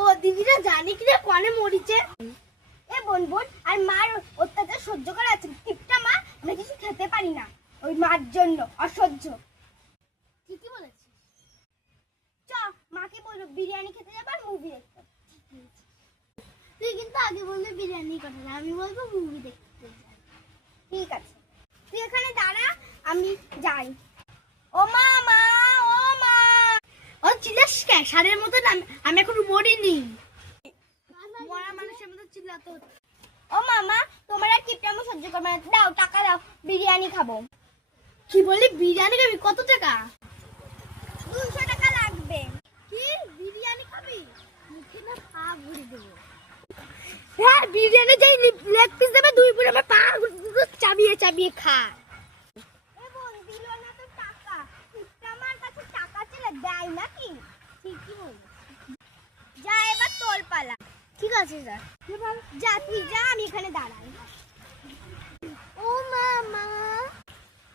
ও দিদিরা জানি কি রে কোনে মরিছে এ বোন বোন আর মার অত্যাচার সহ্য করা আছে টিপটা মা আমরা কিছু খেতে পারি না ওই মার জন্য অসহ্য ঠিকই বলেছিস চ মাকে বলবো বিরিয়ানি খেতে যাবার মুভি দেখতে তুই কিন্তু আগে বলবি বিরিয়ানি কথা না আমি বলবো মুভি দেখতে ঠিক আছে তুই এখানে দাঁড়া আমি যাই ও মা মা ও মা ও চিল্লাস কে সারের মতো আমি এখন মরিনি মরা মানুষের মতো চিল্লাতে হচ্ছে ও মামা তোমার আর কিপটা আমি সহ্য করবো না দাও টাকা দাও বিরিয়ানি খাবো কি বলি বিরিয়ানি খাবি কত টাকা 200 টাকা লাগবে কি বিরিয়ানি খাবি মুখে না পা ভরে দেবো হ্যাঁ বিরিয়ানি যাই লেগ পিস দেবে দুই পুরো আমার পা চাবিয়ে চাবিয়ে খা এ বোন দিল না তো টাকা কিপটা আমার কাছে টাকা ছিল দেয় নাকি ঠিকই বলিস যা এবার তোল পালা ঠিক আছে স্যার যা তুই যা আমি এখানে দাঁড়াই ও মামা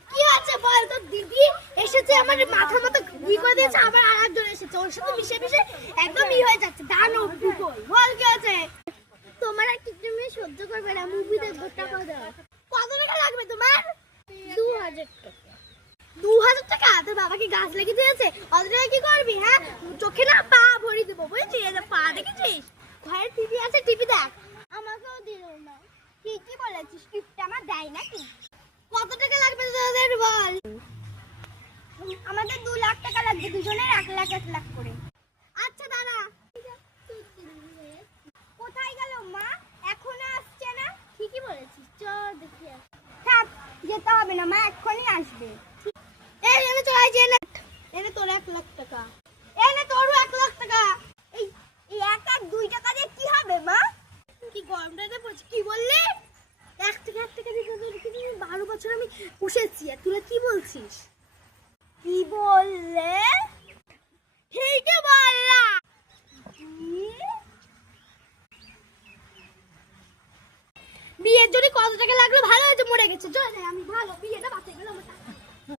কি আছে বল তো দিদি এসেছে আমার মাথা মতো কি করে দিয়েছে আবার আরেকজন এসেছে ওর সাথে মিশে মিশে একদম ই হয়ে যাচ্ছে দানো দুটোই বল কি আছে তোমার আর কিছু মেয়ে সহ্য করবে না মুভি দেখবো টাকা দাও কত টাকা লাগবে তোমার 2000 টাকা 2000 টাকা তোর বাবা কি গাছ লেগে দিয়েছে অত টাকা কি করবি হ্যাঁ চোখে না পা ভরি দেবো বুঝছিস এই যে পা দেখেছিস ঘরে টিভি আছে টিভি দেখ আমাকেও দিল না ঠিকই বলেছিস গিফট আমার দেয় নাকি কত টাকা লাগবে তোদের বল আমাদের 2 লাখ টাকা লাগবে দুজনের 1 লাখ 1 লাখ করে আচ্ছা দাঁড়া কোথায় গেল মা এখনো আসছে না ঠিকই বলেছিস চল দেখি থাক যেতে হবে না মা এক্ষুনি আসবে এই এনে চল আই এনে এনে তোর 1 লাখ টাকা এনে তোরও 1 লাখ টাকা এই 1 আর 2 টাকা দিয়ে কি হবে মা কি গরমটাতে পড়ছে কি বললি 1 টাকা দিয়ে তোর কি 12 বছর আমি পুষেছি আর তুই কি বলছিস কি বললে ঠিকই বললা বিয়ের জন্য কত টাকা লাগলো ভালো হয়েছে মরে গেছে চল আমি ভালো বিয়েটা বাঁচিয়ে গেলাম